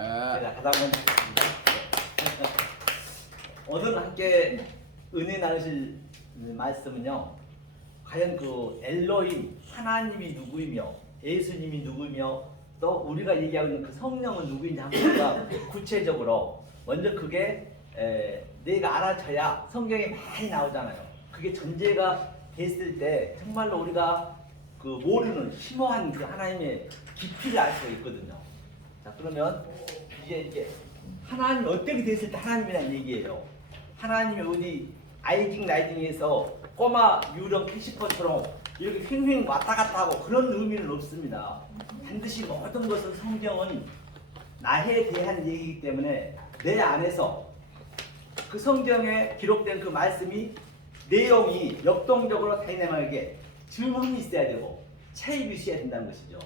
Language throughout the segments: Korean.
제가 하다 보겠습니다. 오늘 함께 은혜 나누실 말씀은요. 과연 그 엘로힘 하나님이 누구이며 예수님이 누구이며 또 우리가 얘기하고 있는 그 성령은 누구인지 한번 구체적으로 먼저 그게 내가 알아쳐야 성경에 많이 나오잖아요. 그게 전제가 됐을 때 정말로 우리가 그 모르는 심오한 그 하나님의 깊이를 알 수가 있거든요. 자, 그러면 이게 하나님이 어떻게 됐을 때 하나님이라는 얘기예요. 하나님이 어디 아이징 라이징에서 꼬마 유령 캐시퍼처럼 이렇게 휙휙 왔다 갔다 하고 그런 의미는 없습니다. 반드시 모든 것은 성경은 나에 대한 얘기이기 때문에 내 안에서 그 성경에 기록된 그 말씀이 내용이 역동적으로 다이내믹하게 증언이 있어야 되고 차이가 있어야 된다는 것이죠.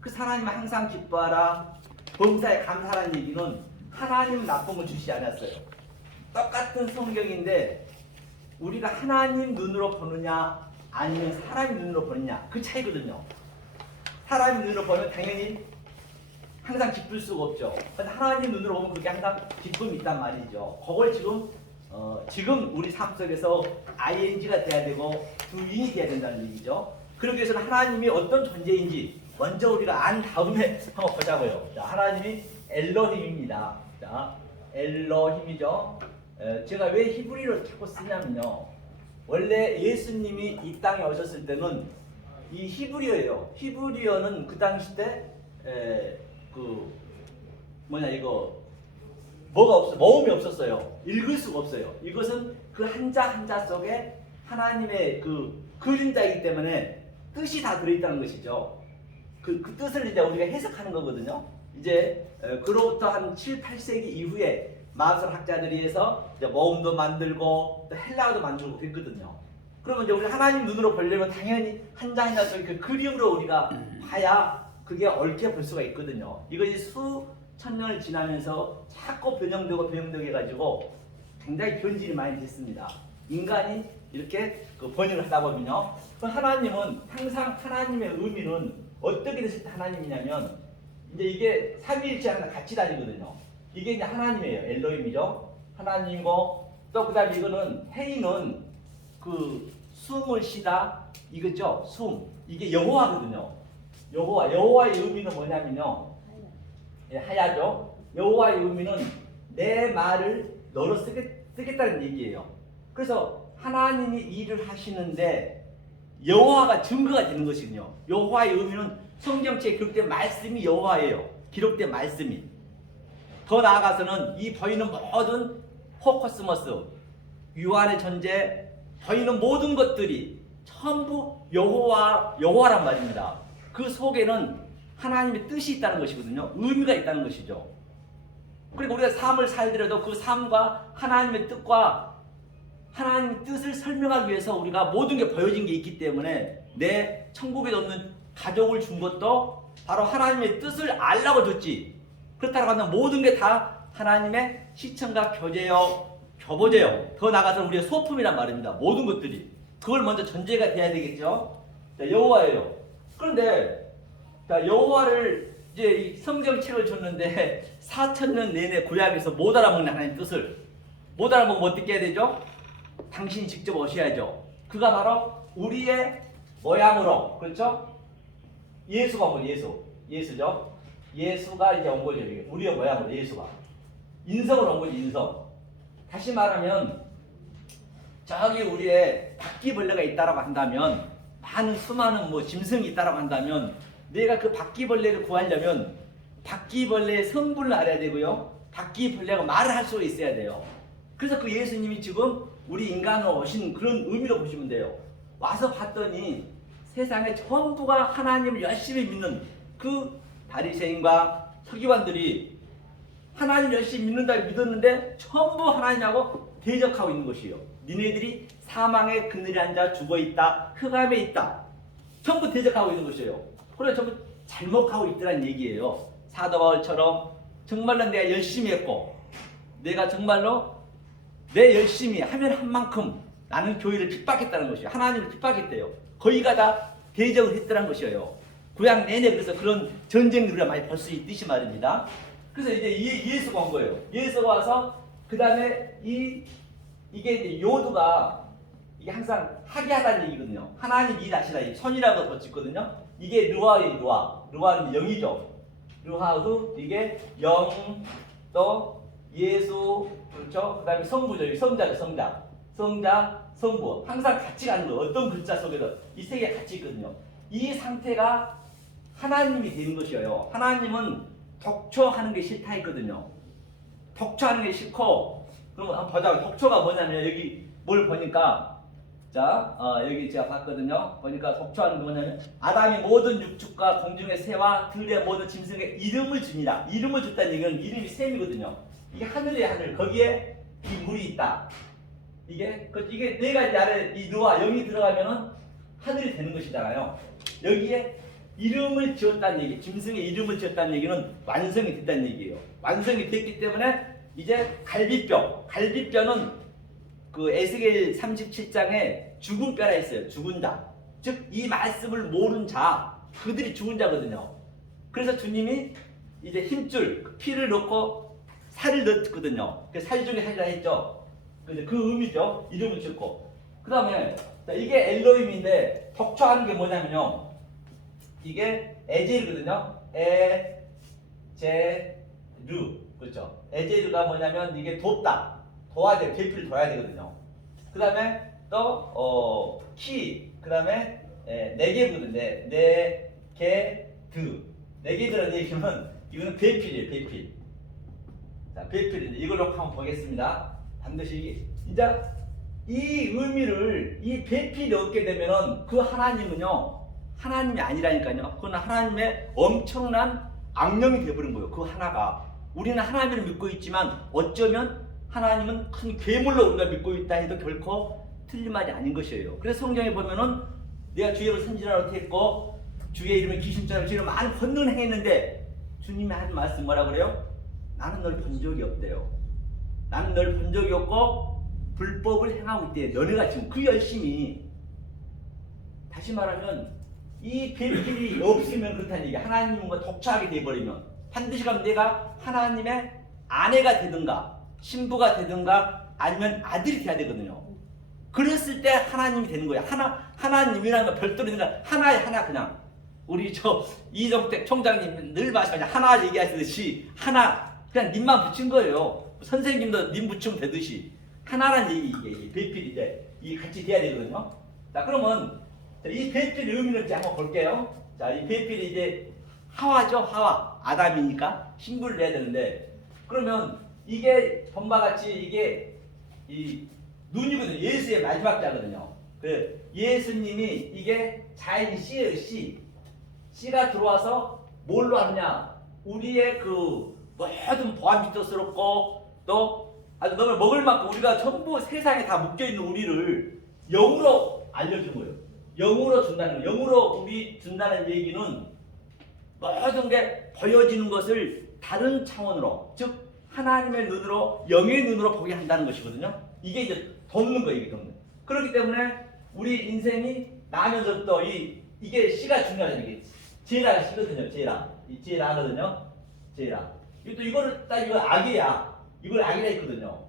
그 하나님은 항상 기뻐하라 범사에 감사하라는 얘기는 하나님은 나쁜 걸 주시지 않았어요. 똑같은 성경인데 우리가 하나님 눈으로 보느냐 아니면 사람의 눈으로 보느냐 그 차이거든요. 사람의 눈으로 보면 당연히 항상 기쁠 수가 없죠. 근데 하나님 눈으로 보면 그게 항상 기쁨이 있단 말이죠. 그걸 지금 우리 삶 속에서 ing가 돼야 되고 doing이 돼야 된다는 얘기죠. 그러기 위해서는 하나님이 어떤 존재인지 먼저 우리가 안 다음에 한번 보자고요. 자, 하나님이 엘로힘입니다. 자, 엘로힘이죠. 제가 왜 히브리어를 자꾸 쓰냐면요. 원래 예수님이 이 땅에 오셨을 때는 이 히브리어예요. 히브리어는 그 당시 때 모음이 없었어요. 읽을 수가 없어요. 이것은 그 한자 한자 속에 하나님의 그 그림자이기 때문에 뜻이 다 들어있다는 것이죠. 그 뜻을 이제 우리가 해석하는 거거든요. 이제 그로부터 한 7, 8세기 이후에 마술 학자들이 해서 이제 모음도 만들고 또 헬라어도 만들고 그랬거든요. 그러면 이제 우리 하나님 눈으로 보려면 당연히 한자 한자 속에 그 그림으로 우리가 봐야 그게 옳게 볼 수가 있거든요. 이것이 수천 년을 지나면서 자꾸 변형되고 해가지고 굉장히 변질이 많이 됐습니다. 인간이 이렇게 그 번역을 하다 보면요. 하나님은 항상 하나님의 의미는 어떻게 됐을 때 하나님이냐면 이제 이게 삼위일체 하나 같이 다니거든요. 이게 이제 하나님이에요. 엘로힘이죠. 하나님이고 또 그다음에 이거는 헤이는 그 숨을 쉬다 이거죠. 숨 이게 여호와거든요. 여호와의 의미는 뭐냐면요. 하야죠. 여호와의 의미는 내 말을 너로 쓰겠다는 얘기예요. 그래서 하나님이 일을 하시는데 여호와가 증거가 되는 것이군요. 여호와의 의미는 성경책에 기록된 말씀이 여호와예요. 기록된 말씀이. 더 나아가서는 이 보이는 모든 호코스모스, 유한의 존재, 보이는 모든 것들이 전부 여호와란 말입니다. 그 속에는 하나님의 뜻이 있다는 것이거든요. 의미가 있다는 것이죠. 그리고 우리가 삶을 살더라도 그 삶과 하나님의 뜻과 하나님의 뜻을 설명하기 위해서 우리가 모든 게 보여진 게 있기 때문에 내 천국에 없는 가족을 준 것도 바로 하나님의 뜻을 알라고 줬지. 그렇다고 하면 모든 게 다 하나님의 시청과 교보제요. 더 나아가서 우리의 소품이란 말입니다. 모든 것들이. 그걸 먼저 전제가 돼야 되겠죠. 자, 여호와예요. 그런데 자, 여호와를 이제 이 성경책을 줬는데 4,000년 내내 구약에서 못 알아먹는 하나님의 뜻을 못 알아먹으면 어떻게 해야 되죠? 당신이 직접 오셔야죠. 그가 바로 우리의 모양으로, 그렇죠? 예수가 뭐 예수죠. 예수가 이제 온 거죠. 우리의 모양으로 예수가 인성으로 온 거죠. 인성. 다시 말하면 저기 우리의 바퀴벌레가 있다라고 한다면 많은 수많은 뭐 짐승이 있다라고 한다면 내가 그 바퀴벌레를 구하려면 바퀴벌레의 성분을 알아야 되고요. 바퀴벌레가 말을 할 수 있어야 돼요. 그래서 그 예수님이 지금 우리 인간으로 오신 그런 의미로 보시면 돼요. 와서 봤더니 세상에 전부가 하나님을 열심히 믿는 그 바리새인과 서기관들이 하나님 열심히 믿는다고 믿었는데 전부 하나님하고 대적하고 있는 것이에요. 니네들이 사망의 그늘에 앉아 죽어있다. 흑암에 있다. 전부 대적하고 있는 것이에요. 그래 전부 잘못하고 있더란 얘기예요. 사도 바울처럼 정말로 내가 열심히 했고 내가 정말로 내 열심히 하면 한 만큼 나는 교회를 핍박했다는 것이에요. 하나님을 핍박했대요. 거의가 다 대적을 했더란 것이에요. 구약 내내 그래서 그런 전쟁들을 많이 볼 수 있듯이 말입니다. 그래서 이제 예수가 온 거예요. 예수가 와서 그 다음에 이게 이제 요두가 이게 항상 하게 하다는 얘기거든요. 하나님 일하시다. 손이라고 더 짓거든요. 이게 르와예요. 르와는 영이죠. 르와도 이게 영, 또 예수, 그렇죠? 그 다음에 성부죠. 성자죠. 성자, 성부. 항상 같이 가는 거예요. 어떤 글자 속에도 이 세 개가 같이 있거든요. 이 상태가 하나님이 되는 것이에요. 하나님은 독초하는 게 싫다 했거든요. 독초하는 게 싫고, 그럼 한번 보자. 독초가 뭐냐면 여기 뭘 보니까, 자, 여기 제가 봤거든요. 보니까 독초하는 게 뭐냐면 아담이 모든 육축과 공중의 새와 들의 모든 짐승에게 이름을 줍니다. 이름을 줬다는 얘기는 이름이 샘이거든요. 이게 하늘의 하늘, 거기에 이 물이 있다. 이게 네 가지 아래 이 노아 영이 들어가면은 하늘이 되는 것이잖아요. 여기에 이름을 지었다는 얘기, 짐승의 이름을 지었다는 얘기는 완성이 됐다는 얘기예요. 완성이 됐기 때문에 이제 갈비뼈는 그 에스겔 37장에 죽은 뼈라 했어요. 죽은 자. 즉 이 말씀을 모른 자, 그들이 죽은 자거든요. 그래서 주님이 이제 힘줄 피를 넣고 살을 넣었거든요. 그 살 중에 살이라 했죠. 그 의미죠. 이름을 짓고. 그 다음에 이게 엘로힘인데 독초하는 게 뭐냐면요. 이게 에제르거든요. 에제르. 그렇죠. 에제르가 뭐냐면 이게 돕다. 도와야 돼. 계피를 둬야 되거든요. 그 다음에 또 그 다음에 네개거든요. 네개드. 네개드라는 얘기는 이거는 배필이에요. 배필. 자, 배필인데 이걸로 한번 보겠습니다. 반드시 이제 이 의미를 이 배필이 얻게 되면은 그 하나님은요 하나님이 아니라니까요. 그건 하나님의 엄청난 악령이 되어버린 거예요. 그 하나가 우리는 하나님을 믿고 있지만 어쩌면 하나님은 큰 괴물로 우리가 믿고 있다 해도 결코 틀린 말이 아닌 것이에요. 그래서 성경에 보면은 내가 주의 이름을 선지자라고 했고 주의 이름을 귀신처럼 주의 이름을 많은 권능 행했는데 주님이 하는 말씀 뭐라 그래요? 나는 널 본 적이 없대요. 나는 널 본 적이 없고 불법을 행하고 있대. 너네가 지금 그 열심히. 다시 말하면 이 배필이 없으면 그렇다는 얘기. 하나님과 독처하게 돼버리면 반드시 가면 내가 하나님의 아내가 되든가 신부가 되든가 아니면 아들이 돼야 되거든요. 그랬을 때 하나님이 되는 거야. 하나님이라는 건 별도로 있는 거 하나에 하나 그냥. 우리 이정택 총장님 늘 말씀하시는 하나 얘기하시듯이 하나 그냥 님만 붙인 거예요. 선생님도 님 붙이면 되듯이 하나란 얘기 이게 배필이 이제 이 같이 돼야 되거든요. 자 그러면 이 배필의 의미를 이제 한번 볼게요. 자 이 배필이 이제 하와죠. 하와 아담이니까 신부를 내야 되는데 그러면 이게 본바 같이 이게 이 눈이거든요. 예수의 마지막 자거든요. 그 예수님이 이게 자인 씨예요. 씨가 들어와서 뭘로 하느냐? 우리의 그 모든 보안비토스럽고 또 아주 너무 먹을 만큼 우리가 전부 세상에 다 묶여있는 우리를 영으로 알려준 거예요. 영으로 준다는 거예요. 영으로 우리 준다는 얘기는 모든 게 보여지는 것을 다른 차원으로 즉 하나님의 눈으로 영의 눈으로 보게 한다는 것이거든요. 이게 이제 돕는 거예요. 이게 돕는 거예요. 그렇기 때문에 우리 인생이 나면서부터 이게 씨가 중요하잖아요. 이게 제라가 씨거든요. 이 제라거든요. 제라. 이거를 딱 이거 악이야. 이걸 악이라 했거든요.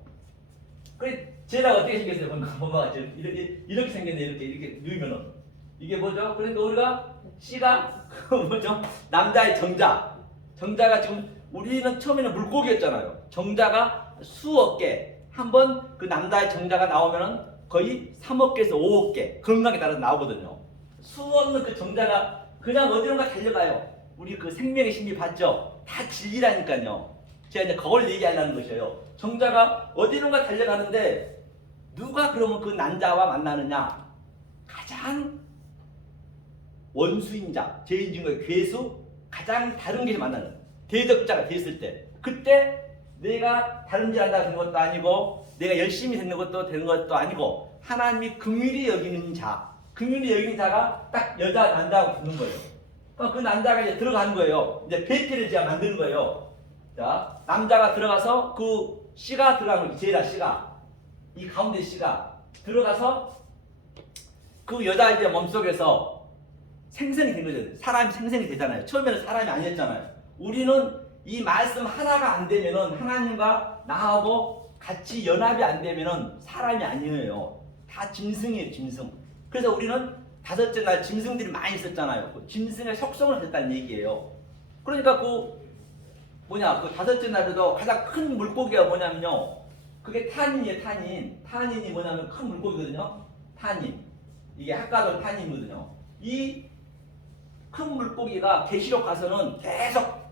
그래 제라가 어떻게 생겼어요? 봐봐. 이렇게 생겼네. 이렇게 누우면은 이게 뭐죠? 그러니까 우리가 씨가 뭐죠? 남자의 정자가 지금 우리는 처음에는 물고기였잖아요. 정자가 수억 개. 한번 그 남자의 정자가 나오면은 거의 3억 개에서 5억 개 건강에 따라서 나오거든요. 수없는 그 정자가 그냥 어디론가 달려가요. 우리 그 생명의 신비 봤죠? 다 진리라니까요. 제가 이제 그걸 얘기하려는 것이에요. 정자가 어디론가 달려가는데 누가 그러면 그 남자와 만나느냐? 가장 원수인 자, 죄인 중에 괴수, 가장 다른 게 만나는 대적자가 됐을 때 그때 내가 다른 짓 한다고 되는 것도 아니고 내가 열심히 되는 것도 아니고 하나님이 긍휼히 여기는 자, 긍휼히 여기는 자가 딱 여자 남자하고 붙는 거예요. 그럼 그 남자가 이제 들어가는 거예요. 이제 배필을 제가 만드는 거예요. 자, 남자가 들어가서 그 씨가 들어가는 거예요. 제라 씨가 이 가운데 씨가 들어가서 그 여자 이제 몸속에서 생성이 된 거죠. 사람이 생성이 되잖아요. 처음에는 사람이 아니었잖아요. 우리는 이 말씀 하나가 안 되면은 하나님과 나하고 같이 연합이 안 되면은 사람이 아니에요. 다 짐승이에요, 짐승. 그래서 우리는 다섯째 날 짐승들이 많이 있었잖아요. 그 짐승의 속성을 했다는 얘기예요. 그러니까 그 다섯째 날에도 가장 큰 물고기가 뭐냐면요. 그게 탄인이에요, 탄인. 탄인이 뭐냐면 큰 물고기거든요. 탄인. 이게 학가도 탄인이거든요. 이 큰 물고기가 계시록 가서는 계속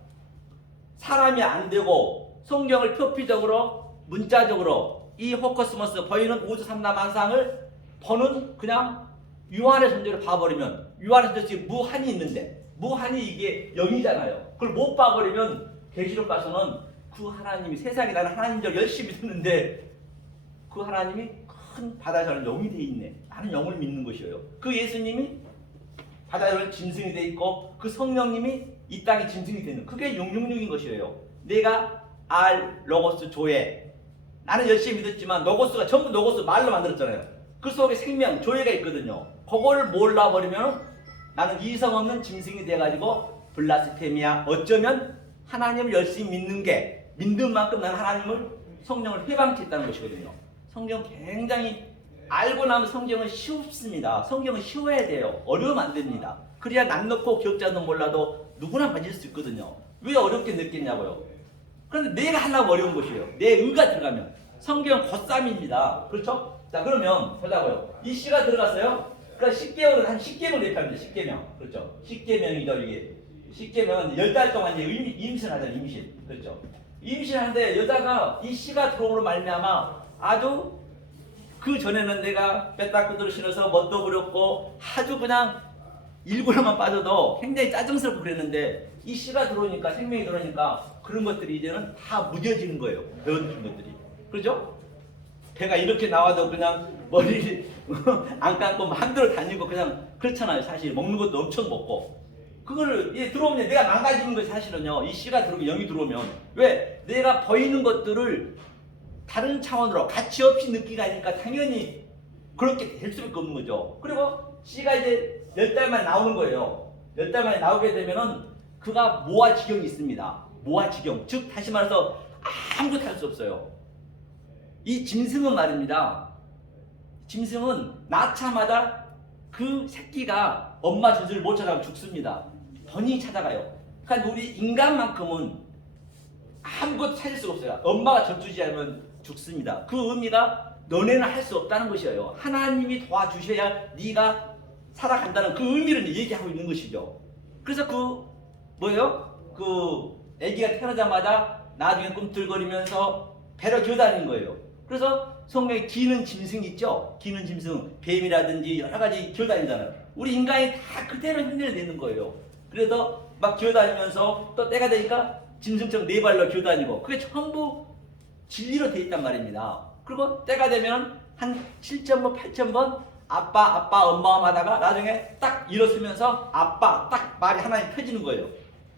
사람이 안 되고 성경을 표피적으로 문자적으로 이 호커스머스 보이는 우주 삼라만상을 보는 그냥 유한의 존재를 봐버리면 유한의 존재 지금 무한이 있는데 무한이 이게 영이잖아요. 그걸 못 봐버리면 계시록 가서는 그 하나님이 세상에 나는 하나님 줄 열심히 듣는데 그 하나님이 큰 바다에 영이 돼 있네. 나는 영을 믿는 것이에요. 그 예수님이 바다에 짐승이 돼 있고 그 성령님이 이 땅에 짐승이 되는 그게 666인 것이에요. 내가 알 로고스 조회 나는 열심히 믿었지만 로고스가 전부 로고스 말로 만들었잖아요. 그 속에 생명 조회가 있거든요. 그거를 몰라버리면 나는 이성 없는 짐승이 돼가지고 블라스페미아 어쩌면 하나님을 열심히 믿는 게 믿는 만큼 나는 하나님을 성령을 회방치했다는 것이거든요. 성경 굉장히 알고 나면 성경은 쉽습니다. 성경은 쉬워야 돼요. 어려우면 안 됩니다. 그래야 난 넣고 기억자는 몰라도 누구나 맞을 수 있거든요. 왜 어렵게 느꼈냐고요. 그런데 내가 하려고 어려운 것이에요. 내 의가 들어가면 성경은 겉쌈입니다. 그렇죠? 자 그러면 보자고요. 이 씨가 들어갔어요. 그러니까 10개월은 한 10개월 대표합니다. 10개명. 그렇죠? 10개명이죠 이게. 10개명은 10달 동안 임신하잖아요. 임신. 그렇죠? 임신하는데 여자가 이 씨가 들어오므로 말미암아 아주 그 전에는 내가 빼딱구들을 신어서 멋도 부렸고 아주 그냥 일구로만 빠져도 굉장히 짜증스럽고 그랬는데 이 씨가 들어오니까 생명이 들어오니까 그런 것들이 이제는 다 무뎌지는 거예요. 배워준 것들이. 그렇죠? 배가 이렇게 나와도 그냥 머리를 안 감고 마음대로 다니고 그냥 그렇잖아요. 사실 먹는 것도 엄청 먹고 그거를 들어오면 내가 망가지는 것이 사실은요. 이 씨가 들어오면 영이 들어오면 왜? 내가 보이는 것들을 다른 차원으로 가치 없이 느끼게 하니까 당연히 그렇게 될 수밖에 없는 거죠. 그리고 씨가 이제 10달 만에 나오는 거예요. 10달 만에 나오게 되면은 그가 모아지경이 있습니다. 모아지경. 즉 다시 말해서 아무것도 할 수 없어요. 이 짐승은 말입니다. 짐승은 낳자마자 그 새끼가 엄마 젖을 못 찾아가면 죽습니다. 번이 찾아가요. 그러니까 우리 인간만큼은 아무것도 찾을 수가 없어요. 엄마가 젖 주지 않으면 죽습니다. 그 의미가 너네는 할 수 없다는 것이에요. 하나님이 도와주셔야 네가 살아간다는 그 의미를 얘기하고 있는 것이죠. 그래서 아기가 태어나자마자 나중에 꿈틀거리면서 배를 기어다니는 거예요. 그래서 성경에 기는 짐승 있죠? 기는 짐승, 뱀이라든지 여러 가지 기어다니잖아요. 우리 인간이 다 그대로 흉내를 내는 거예요. 그래서 막 기어다니면서 또 때가 되니까 짐승처럼 네 발로 기어다니고 그게 전부 진리로 돼 있단 말입니다. 그리고 때가 되면 한 7,000번, 8,000번 아빠, 엄마 하다가 나중에 딱 일어서면서 아빠 딱 말이 하나님 펴지는 거예요.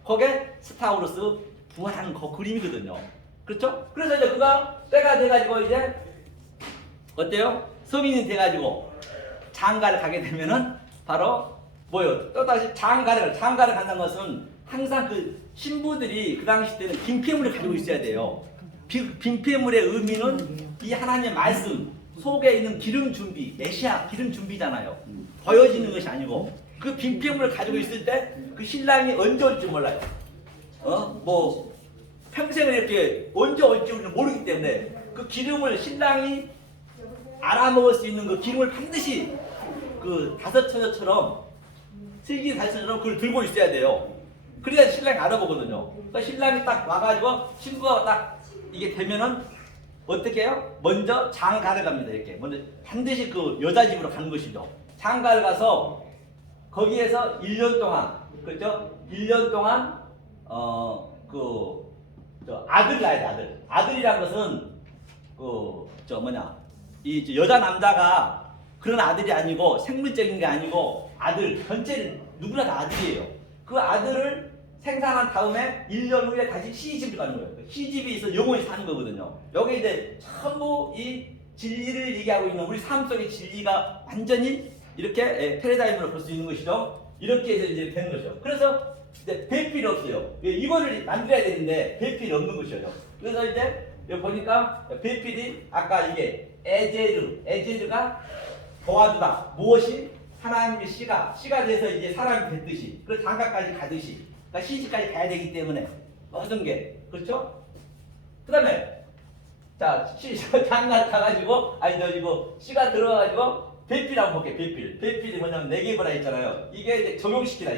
그게 스타우루스 부활하는 그 그림이거든요. 그렇죠? 그래서 이제 그가 때가 돼가지고 이제 어때요? 성인이 돼가지고 장가를 가게 되면은 바로 뭐요? 또다시 장가를 간다는 것은 항상 그 신부들이 그 당시 때는 빈폐물을 가지고 있어야 돼요. 빈폐물의 의미는 이 하나님의 말씀 속에 있는 기름 준비, 메시아 기름 준비잖아요. 보여지는 것이 아니고 그 빈폐물을 가지고 있을 때 그 신랑이 언제 올지 몰라요. 평생을 이렇게 언제 올지 우리는 모르기 때문에 그 기름을 신랑이 알아먹을 수 있는 그 기름을 반드시 그 다섯 처녀처럼 슬기 다섯 처녀처럼 그걸 들고 있어야 돼요. 그래야 신랑이 알아보거든요. 그러니까 신랑이 딱 와가지고 신부가 딱 이게 되면은 어떻게 해요? 먼저 장가를 갑니다. 이렇게 먼저 반드시 그 여자 집으로 가는 것이죠. 장가를 가서 거기에서 1년 동안 그렇죠? 1년 동안 아들 낳아야 돼. 아들. 아들이란 것은 이 여자 남자가 그런 아들이 아니고 생물적인 게 아니고 아들 전체는 누구나 다 아들이에요. 그 아들을 생산한 다음에 1년 후에 다시 시집을 가는 거예요. 시집이 있어 영원히 사는 거거든요. 여기 이제 전부 이 진리를 얘기하고 있는 우리 삶 속의 진리가 완전히 이렇게 패러다임으로 볼 수 있는 것이죠. 이렇게 해서 이제 되는 거죠. 그래서 이제 배필이 없어요. 이거를 만들어야 되는데 배필이 없는 것이에요. 그래서 이제 여기 보니까 배필이 아까 이게 에제르가 도와주다. 무엇이? 하나님의 씨가 돼서 이제 사람이 됐듯이, 그 장가까지 가듯이, 그러니까 시집까지 가야 되기 때문에 모든 게 그렇죠? 그다음에 자 장가 가가지고 이거 씨가 들어가지고 배필 한번 볼게요. 배필이 뭐냐면 네개보라 했잖아요. 이게 이제 적용시키다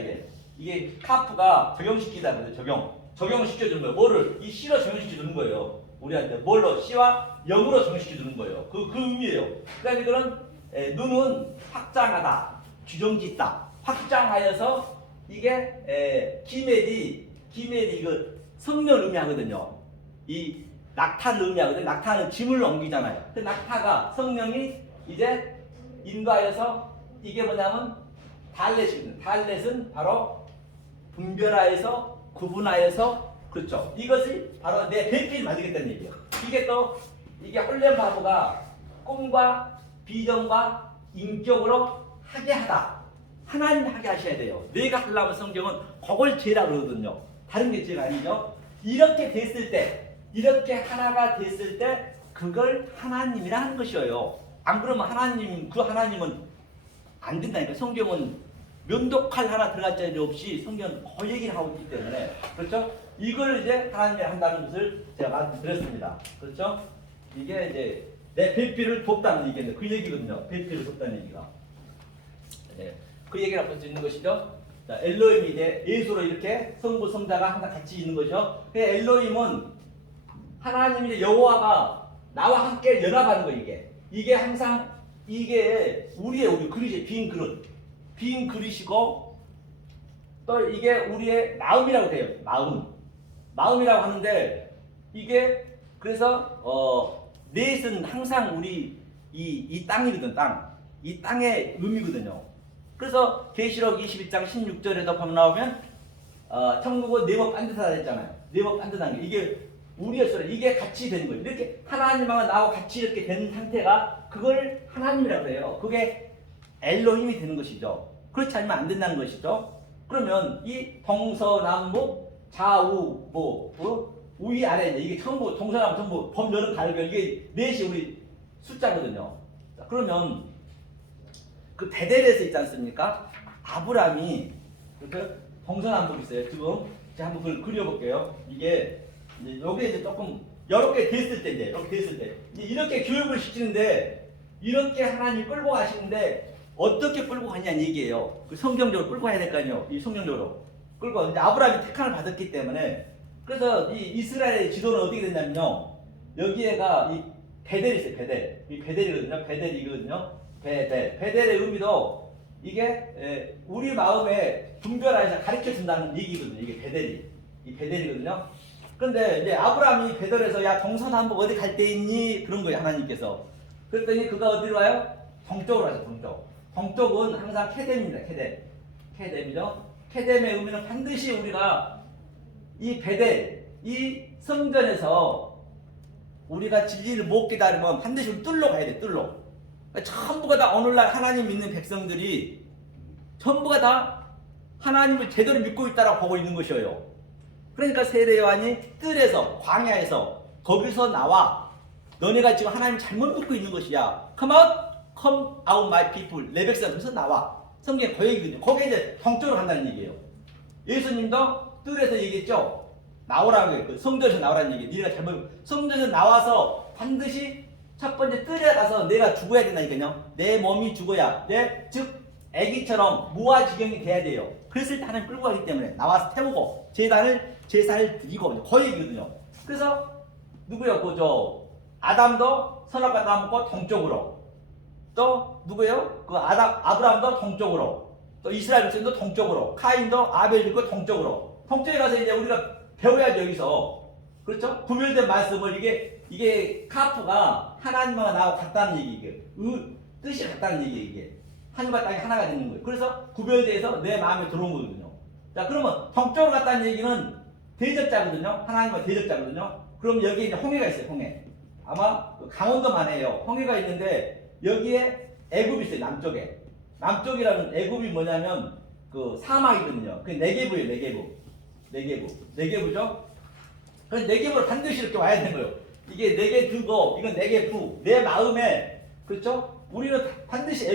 이게 카프가 적용시키다 거예요. 적용을 시켜주는 거예요. 뭐를 이 씨로 적용시켜주는 거예요. 우리한테 뭘로 씨와 영으로 적용시켜주는 거예요. 그 의미예요. 그다음에 이거는 눈은 확장하다, 규정짓다, 확장하여서 이게 기멜이 이거 성령 의미하거든요. 이 낙타를 의미하거든요. 낙타는 짐을 옮기잖아요. 그 낙타가 성령이 이제 인도하여서 이게 뭐냐면 달렛이거든요. 달렛은 바로 분별하여서 구분하여서 그렇죠. 이것이 바로 내 배필 만들겠다는 얘기예요. 이게 홀렘 바보가 꿈과 비전과 인격으로 하게 하다. 하나님 하게 하셔야 돼요. 내가 하려면 성경은 그걸 죄라 그러거든요. 다른 게 죄가 아니죠. 이렇게 됐을 때, 이렇게 하나가 됐을 때 그걸 하나님이라 하는 것이에요. 안 그러면 하나님은 안 된다니까. 성경은 면도칼 하나 들어갈 자리 없이 성경은 그 얘기를 하고 있기 때문에 그렇죠? 이걸 이제 하나님이 한다는 것을 제가 말씀드렸습니다. 그렇죠? 이게 이제 내 배필을 돕다는 얘기인데 그 얘기거든요. 배필을 돕다는 얘기가. 네, 그 얘기를 할 수 있는 것이죠. 자, 엘로힘이 이제 예수로 이렇게 성부 성자가 항상 같이 있는 거죠. 그 엘로힘은 하나님이 여호와가 나와 함께 연합하는 거 이게 항상 이게 우리 그릇이 빈 그릇이고 또 이게 우리의 마음이라고 돼요. 마음이라고 하는데 이게 그래서 넷은 항상 우리 이 땅이거든. 이 땅의 의미거든요. 그래서 계시록 21장 16절에도 보면 나오면 천국은 네모 반듯하다 했잖아요. 네모 반듯한 게 이게 우리의 소리, 이게 같이 되는 거예요. 이렇게 하나님하고 나하고 같이 이렇게 된 상태가 그걸 하나님이라고 해요. 그게 엘로힘이 되는 것이죠. 그렇지 않으면 안 된다는 것이죠. 그러면 이 동서남북 좌우 우위 아래 이게 전부 동서남북 전부 범 여름 가을별 이게 넷이 우리 숫자거든요. 자, 그러면 그 베델에서 있지 않습니까? 아브라함이 이렇게 동서남북 있어요. 지금 제가 한번 그걸 그려볼게요. 이게 이제 여기에 이제 조금 이렇게 됐을 때 이제 이렇게 교육을 시키는데 이렇게 하나님 끌고 가시는데 어떻게 끌고 가냐는 얘기예요. 그 성경적으로 끌고 가야 될 거 아니에요. 이 성경적으로 끌고 이제 아브라함이 택함을 받았기 때문에 그래서 이 이스라엘의 지도는 어떻게 됐냐면요. 여기에가 이 베델이 있어요. 이 베델이거든요. 베델의 의미도 이게 우리 마음에 분별하여서 가르쳐 준다는 얘기거든요. 이게 이 베델이거든요. 그런데 이제 아브라함이 베델에서 야 동서남북 어디 갈 데 있니? 그런 거예요. 하나님께서. 그랬더니 그가 어디로 가요? 동쪽으로 가죠. 동쪽은 항상 케뎀입니다. 케뎀이죠. 케뎀의 의미는 반드시 우리가 이 베델, 이 성전에서 우리가 진리를 못 깨달으면 반드시 뚫러 가야 돼. 뚫러. 전부가 다 오늘날 하나님 믿는 백성들이 전부가 다 하나님을 제대로 믿고 있다라고 보고 있는 것이에요. 그러니까 세례 요한이 뜰에서 광야에서 거기서 나와 너네가 지금 하나님 잘못 믿고 있는 것이야. Come out my people. 내 백성 그래서 나와. 성경에 그 얘기거든요. 거기에 이제 동쪽으로 간다는 얘기예요. 예수님도 뜰에서 얘기했죠. 나오라는 거예요. 그 성전에서 나오라는 얘기. 네가 잘못 성전에서 나와서 반드시 첫 번째 뜰에 가서 내가 죽어야 된다니까요. 내 몸이 죽어야 즉 애기처럼 무아지경이 돼야 돼요. 그랬을 때 하나님 끌고 가기 때문에 나와서 태우고 제사를 드리고 그 얘기거든요. 그래서 누구요? 그저 아담도 선악과 따먹고 동쪽으로 또 누구요? 그 아브라함도 동쪽으로 또 이스라엘 백성도 동쪽으로 카인도 아벨 죽고 동쪽으로 동쪽에 가서 이제 우리가 배워야죠. 여기서 그렇죠? 구별된 말씀을 이게 카프가 하나님과 나하고 같다는 얘기 뜻이 같다는 얘기 이게 하늘과 땅이 하나가 되는 거예요. 그래서 구별돼서 내 마음에 들어온 거거든요. 자 그러면 동쪽으로 갔다는 얘기는 대적자거든요. 하나님과 대적자거든요. 그럼 여기에 이제 홍해가 있어요. 홍해. 아마 강원도만 해요. 홍해가 있는데 여기에 애굽이 있어요. 남쪽에. 남쪽이라는 애굽이 뭐냐면 그 사막이거든요. 그 네게부예요, 네게부죠. 그래서 네게부를 반드시 이렇게 와야 되는 거예요. 이게 네게두고 이건 네게부. 내 마음에 그렇죠? 우리는 반드시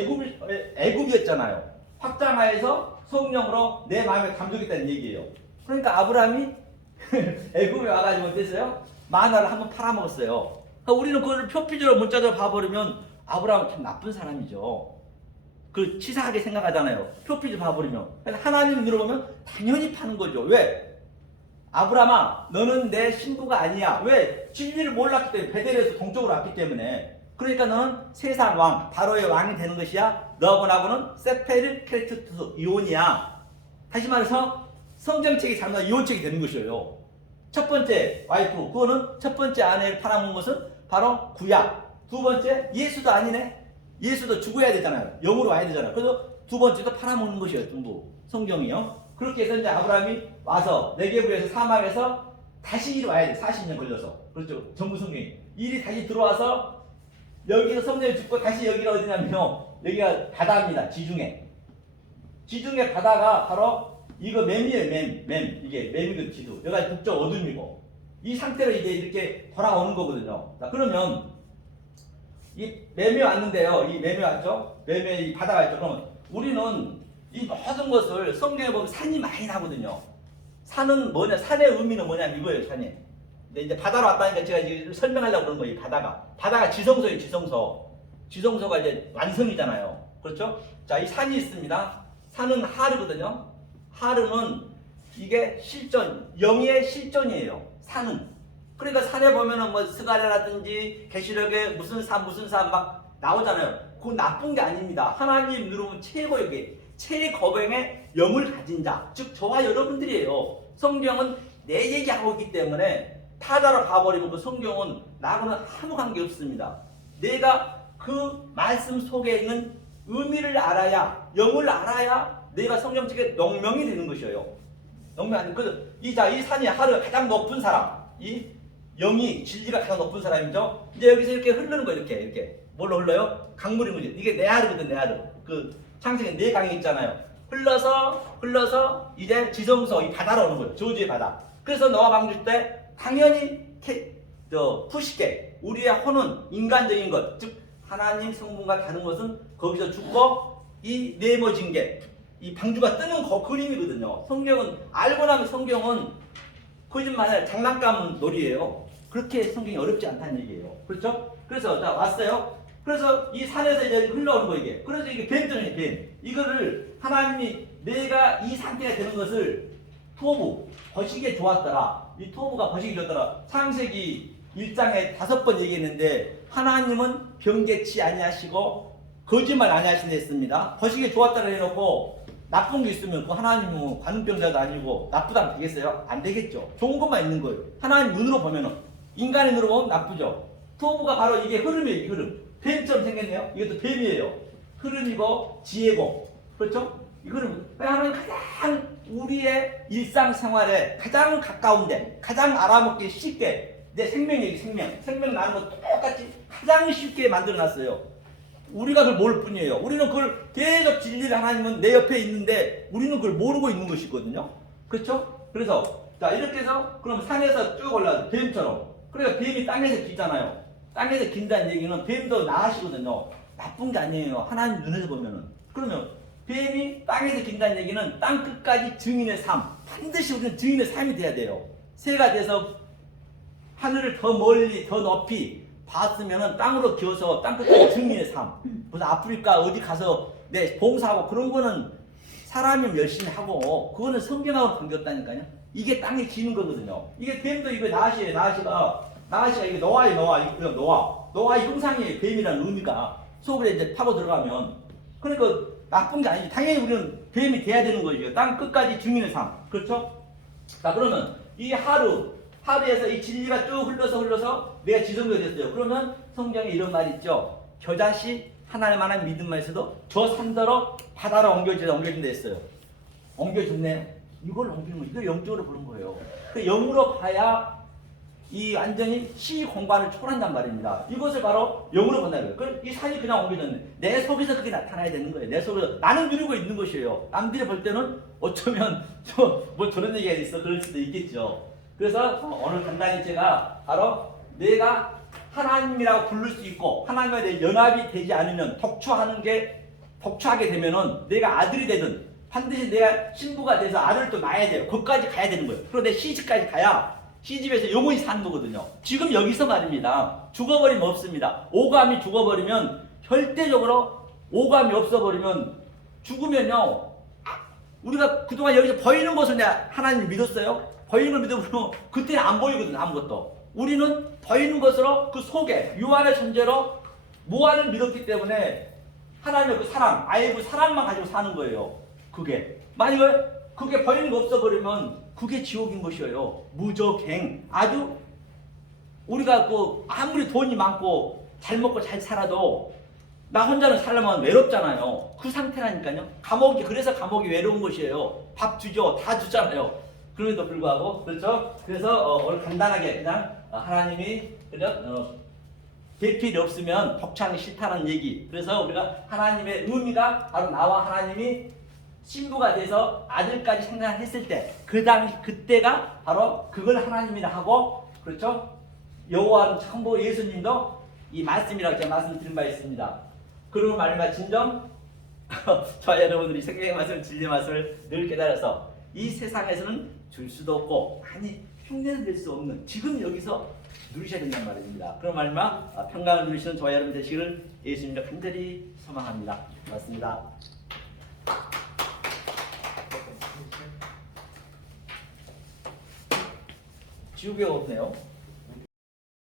애굽이었잖아요. 확장하여서 성령으로 내 마음에 감독했다는 얘기예요. 그러니까 아브라함이 애굽에 와가지고 어땠어요? 마나를 한번 팔아먹었어요. 그러니까 우리는 그걸 표피적으로 문자적으로 봐버리면 아브라함은 참 나쁜 사람이죠. 그 치사하게 생각하잖아요. 표피적으로 봐버리면. 하나님 물어보면 당연히 파는 거죠. 왜? 아브라함아, 너는 내 신부가 아니야. 왜? 진리를 몰랐기 때문에, 베델에서 동쪽으로 왔기 때문에. 그러니까 너는 세상 왕, 바로의 왕이 되는 것이야. 너하고 나하고는 세페르 케르투스 이혼이야. 다시 말해서 성경책이 잘못 이혼책이 되는 것이에요. 첫 번째 와이프, 그거는 첫 번째 아내를 팔아먹은 것은 바로 구약. 두 번째, 예수도 아니네. 예수도 죽어야 되잖아요. 영으로 와야 되잖아요. 그래서 두 번째도 팔아먹는 것이에요. 전부 성경이요. 그렇게 해서 이제 아브라함이 와서 네게부에서 사막에서 다시 이리 와야 돼. 40년 걸려서. 그렇죠. 전부 성경이. 일이 다시 들어와서 여기서 성령이 죽고 다시 여기가 어디냐면요. 여기가 바다입니다. 지중해. 지중해 바다가 바로 이거 맴이에요. 맴. 이게 맴이고 지도. 여기가 북쪽 어둠이고. 이 상태로 이제 이렇게 돌아오는 거거든요. 자, 그러면 이 맴이 왔는데요. 이 맴이 왔죠. 맴에 이 바다가 있죠. 그러면 우리는 이 모든 것을 성경에 보면 산이 많이 나거든요. 산은 뭐냐? 산의 의미는 뭐냐면 이거예요. 산이. 근데 이제 바다로 왔다니까 제가 이제 설명하려고 그러는 거예요. 바다가 지성소예요. 지성소가 이제 완성이잖아요. 그렇죠? 자, 이 산이 있습니다. 산은 하르거든요. 하르는 이게 실존, 영의 실존이에요. 산은. 그러니까 산에 보면은 뭐 스가랴라든지 계시록에 무슨 산 막 나오잖아요. 그건 나쁜 게 아닙니다. 하나님 누르면 최고의 게 최고봉의 영을 가진 자, 즉 저와 여러분들이에요. 성경은 내 얘기하고 있기 때문에 타자로 가버리면 그 성경은 나하고는 아무 관계 없습니다. 내가 그 말씀 속에 있는 의미를 알아야, 영을 알아야 내가 성경책에 농명이 되는 것이에요. 농명 아니 이 산이 하루 가장 높은 사람, 이 영이 진리가 가장 높은 사람이죠. 이제 여기서 이렇게 흐르는 거예요. 이렇게 뭘로 흘러요? 강물인 거죠. 이게 네하르거든, 네하르. 그 창세기 네 강이 있잖아요. 흘러서 이제 지성소 이 바다로 오는 거예요. 저주의 바다. 그래서 노아 방주 때 당연히 푸시게 우리의 혼은 인간적인 것, 즉 하나님 성분과 다른 것은 거기서 죽고 이 네모진 게 이 방주가 뜨는 그림이거든요. 성경은 알고 나면 성경은 거짓말 장난감 놀이에요. 그렇게 성경이 어렵지 않다는 얘기예요. 그렇죠? 그래서 자 왔어요. 그래서 이 산에서 이제 흘러오는 거 이게. 그래서 이게 뱀전이에요. 뱀. 이거를 하나님이 내가 이 상태가 되는 것을 토부 거시기에 좋았더라. 이 토부가 거시기 좋았더라. 창세기 1장에 5번 얘기했는데 하나님은 변개치 아니하시고 거짓말 아니하신다 했습니다. 거시기에 좋았다고 해놓고 나쁜 게 있으면 그 하나님은 관음병자도 아니고 나쁘다면 되겠어요? 안 되겠죠. 좋은 것만 있는 거예요. 하나님 눈으로 보면은 인간의 눈으로 보면 나쁘죠. 토부가 바로 이게 흐름이에요. 이 흐름. 뱀처럼 생겼네요. 이것도 뱀이에요. 흐름이고 지혜고. 그렇죠? 이 흐름. 하나님 가장 우리의 일상생활에 가장 가까운데 가장 알아먹기 쉽게 내 생명이에요. 생명 나는 거 똑같이 가장 쉽게 만들어놨어요. 우리가 그걸 모를 뿐이에요. 우리는 그걸 계속 진리를 하나님은 내 옆에 있는데 우리는 그걸 모르고 있는 것이거든요. 그렇죠? 그래서 자 이렇게 해서 그럼 산에서 쭉 올라가서 뱀처럼. 그러니까 뱀이 땅에서 기잖아요. 땅에서 긴다는 얘기는 뱀도 나으시거든요. 나쁜 게 아니에요. 하나님 눈에서 보면은. 그러면 뱀이 땅에서 긴다는 얘기는 땅 끝까지 증인의 삶. 반드시 우리는 증인의 삶이 돼야 돼요. 새가 돼서 하늘을 더 멀리 더 높이 봤으면은 땅으로 기어서 땅 끝까지 증인의 삶. 무슨 아프리카 어디 가서 내 봉사하고 그런 거는 사람이 열심히 하고 그거는 성경하고 관계없다니까요. 이게 땅에 기는 거거든요. 이게 뱀도 이거 나시예요. 나시가 이게 노아 형상이에요. 뱀이라는 의미가 속에 이제 파고 들어가면 그러니까 나쁜 게 아니지. 당연히 우리는 뱀이 돼야 되는 거죠. 땅 끝까지 증인의 삶. 그렇죠? 자 그러면 이 하루에서 이 진리가 쭉 흘러서 내가 지성소가 됐어요. 그러면 성경에 이런 말이 있죠. 겨자씨 하나님만한 믿음만 있어도 저 산더러 바다로 옮겨진다 했어요. 옮겨졌네요. 이걸 옮기는 거, 이걸 영적으로 보는 거예요. 그 영으로 봐야 이 완전히 시 공간을 초월한단 말입니다. 이것을 바로 영으로 본다는 거예요. 이 산이 그냥 옮겨졌는데 내 속에서 그게 나타나야 되는 거예요. 내 속에서 나는 누리고 있는 것이에요. 남들이 볼 때는 어쩌면 뭐 저런 얘기가 있어 그럴 수도 있겠죠. 그래서 오늘 간단히 제가 바로 내가 하나님이라고 부를 수 있고 하나님과 내 연합이 되지 않으면 독초하게 되면은 내가 아들이 되든 반드시 내가 신부가 돼서 아들을 또 낳아야 돼요. 거기까지 가야 되는 거예요. 그리고 내 시집까지 가야 시집에서 영원히 사는 거거든요. 지금 여기서 말입니다. 죽어버리면 없습니다. 오감이 죽어버리면 절대적으로 오감이 없어버리면 죽으면요. 우리가 그동안 여기서 보이는 것을 내가 하나님을 믿었어요. 보이는 걸 믿어보면 그때는 안 보이거든 아무것도. 우리는 보이는 것으로 그 속에 유한의 존재로 무한을 믿었기 때문에 하나님의 그 사랑, 아예 그 사랑만 가지고 사는 거예요. 그게 만약에 그게 보이는 거 없어버리면 그게 지옥인 것이에요. 무적행. 아주 우리가 그 아무리 돈이 많고 잘 먹고 잘 살아도 나 혼자는 살려면 외롭잖아요. 그 상태라니까요. 그래서 감옥이 외로운 것이에요. 밥 주죠. 다 주잖아요. 그럼에도 불구하고 그렇죠. 그래서 오늘 간단하게 그냥 하나님이 그냥 대필이 없으면 독창이 싫다는 얘기. 그래서 우리가 하나님의 의미가 바로 나와 하나님이 신부가 돼서 아들까지 생각했을 때 그때가 바로 그걸 하나님이라 하고 그렇죠. 여호와는 참고 예수님도 이 말씀이라고 제가 말씀드린 바 있습니다. 그러고 말미암아 진정 저와 여러분들이 생명의 말씀을 진리의 말씀을 늘 깨달아서 이 세상에서는 줄 수도 없고 많이 흉내를 낼 수 없는 지금 여기서 누리셔야 된단 말입니다. 그런 말마 평강을 누리시는 저와 여러분 되시기를 예수님과 간절히 소망합니다. 고맙습니다. 지우개가 없네요.